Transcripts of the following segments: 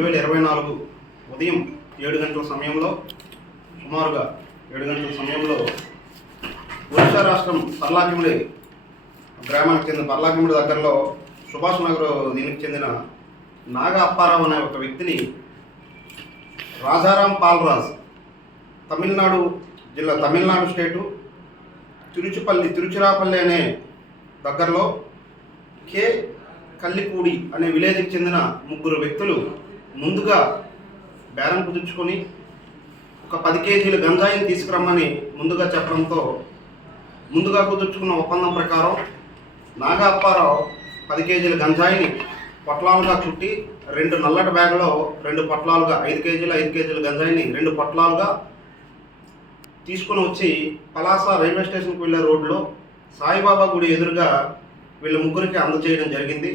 రెండు వేల ఇరవై నాలుగు ఉదయం ఏడు గంటల సమయంలో సుమారుగా ఏడు గంటల సమయంలో ఒడిశా రాష్ట్రం పర్లాకిముడి గ్రామానికి చెందిన పర్లాకిముడి దగ్గరలో సుభాష్ నగర్ దీనికి చెందిన నాగా అప్పారావు అనే ఒక వ్యక్తిని రాజారాం పాల్రాజ్ తమిళనాడు జిల్లా తమిళనాడు స్టేటు తిరుచుపల్లి తిరుచిరాపల్లి అనే దగ్గరలో కే. కల్లిపూడి అనే విలేజ్కి చెందిన ముగ్గురు వ్యక్తులు ముందుగా బేరం కుదుర్చుకొని ఒక పది కేజీల గంజాయిని తీసుకురమ్మని ముందుగా చెప్పడంతో ముందుగా కుదుర్చుకున్న ఒప్పందం ప్రకారం నాగా అప్పారావు పది కేజీల గంజాయిని పొట్లాలుగా చుట్టి రెండు నల్లటి బ్యాగులో రెండు పొట్లాలుగా ఐదు కేజీల ఐదు కేజీల గంజాయిని రెండు పొట్లాలుగా తీసుకుని వచ్చి పలాస రైల్వే స్టేషన్కి వెళ్ళే రోడ్లో సాయిబాబా గుడి ఎదురుగా వీళ్ళ ముగ్గురికి అందజేయడం జరిగింది.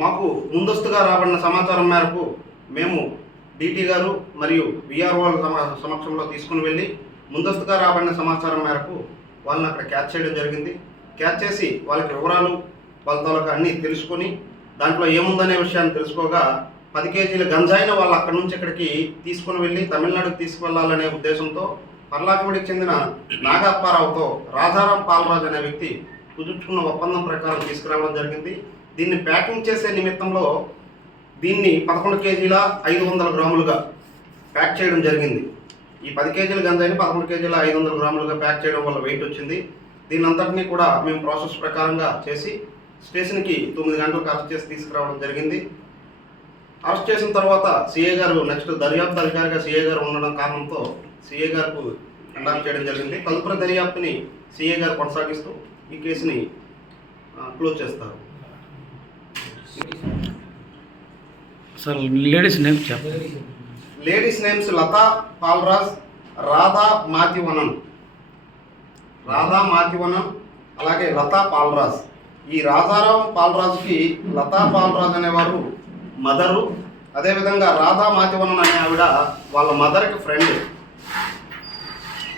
మాకు ముందస్తుగా రాబడిన సమాచారం మేరకు మేము డిటి గారు మరియు విఆర్ఓ సమక్షంలో తీసుకుని వెళ్ళి ముందస్తుగా రాబడిన సమాచారం మేరకు వాళ్ళని అక్కడ క్యాచ్ చేయడం జరిగింది. క్యాచ్ చేసి వాళ్ళకి వివరాలు వాళ్ళ తాలూకా అన్నీ తెలుసుకొని దాంట్లో ఏముందనే విషయాన్ని తెలుసుకోగా పది కేజీల గంజాయిన వాళ్ళు అక్కడి నుంచి ఇక్కడికి తీసుకుని వెళ్ళి తమిళనాడుకు తీసుకువెళ్ళాలనే ఉద్దేశంతో పర్లాకిమిడికి చెందిన నాగప్పారావుతో రాజారాం పాలరాజు అనే వ్యక్తి కుదుర్చుకున్న ఒప్పందం ప్రకారం తీసుకురావడం జరిగింది. దీన్ని ప్యాకింగ్ చేసే నిమిత్తంలో దీన్ని పదకొండు కేజీల ఐదు వందల గ్రాములుగా ప్యాక్ చేయడం జరిగింది. ఈ పది కేజీల గంజాయిని పదకొండు కేజీల ఐదు వందల గ్రాములుగా ప్యాక్ చేయడం వల్ల వెయిట్ వచ్చింది. దీని అంతటినీ కూడా మేము ప్రాసెస్ ప్రకారంగా చేసి స్టేషన్కి తొమ్మిది గంటలకు అరెస్ట్ చేసి తీసుకురావడం జరిగింది. అరెస్ట్ చేసిన తర్వాత సిఏ గారు నెక్స్ట్ దర్యాప్తు అధికారిగా సిఏ గారు ఉండడం కారణంతో సిఏ గారికి కండక్ట్ చేయడం జరిగింది. తదుపరి దర్యాప్తుని సిఏ గారు కొనసాగిస్తూ ఈ కేసుని క్లోజ్ చేస్తారు. సార్ లేడీస్ నేమ్ చెప్ప లేడీస్ నేమ్స్ లతా పాల్రాజ్ రాధా మాతివనన్. రాధా మాతివనన్ అలాగే లతా పాల్రాజ్. ఈ రాజారాం పాల్రాజ్కి లతా పాల్రాజ్ అనేవారు మదరు. అదేవిధంగా రాధా మాతివనన్ అనే ఆవిడ వాళ్ళ మదర్కి ఫ్రెండ్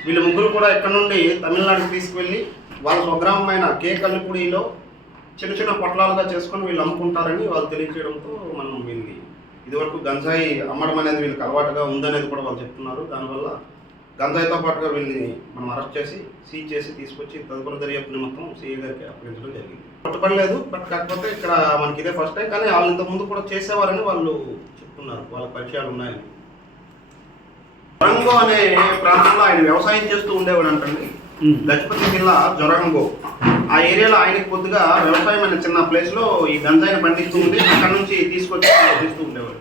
వీళ్ళ ముగ్గురు కూడా ఇక్కడ నుండి తమిళనాడుకి తీసుకువెళ్ళి వాళ్ళ స్వగ్రామమైన కే కల్లిపూడిలో చిన్న చిన్న పొట్లాలుగా చేసుకొని వీళ్ళు అమ్ముకుంటారని వాళ్ళు తెలియజేయడంతో మనం వీళ్ళని ఇదివరకు గంజాయి అమ్మడం అనేది వీళ్ళకి అలవాటుగా ఉందనేది కూడా వాళ్ళు చెప్తున్నారు. దానివల్ల గంజాయితో పాటుగా వీళ్ళని మనం అరెస్ట్ చేసి సీజ్ చేసి తీసుకొచ్చి తదుపరి దర్యాప్తు నిమిత్తం సీఏ గారికి అప్పగించడం జరిగింది. పట్టుపడలేదు బట్ కాకపోతే ఇక్కడ మనకి ఇదే ఫస్ట్ టైం. కానీ వాళ్ళు ఇంతకు ముందు కూడా చేసేవారని వాళ్ళు చెప్తున్నారు. వాళ్ళ పరిచయాలు ఉన్నాయని. జొరంగో అనే ప్రాంతంలో ఆయన వ్యవసాయం చేస్తూ ఉండేవాడు అంటండి గజపతి జిల్లా జొరంగో ఆ ఏరియాలో ఆయనకి కొద్దిగా వ్యవసాయం అనే చిన్న ప్లేస్లో ఈ గంజాయిని పండిస్తూ ఉండి అక్కడ నుంచి తీసుకొచ్చి చేస్తూ ఉండేవాడు.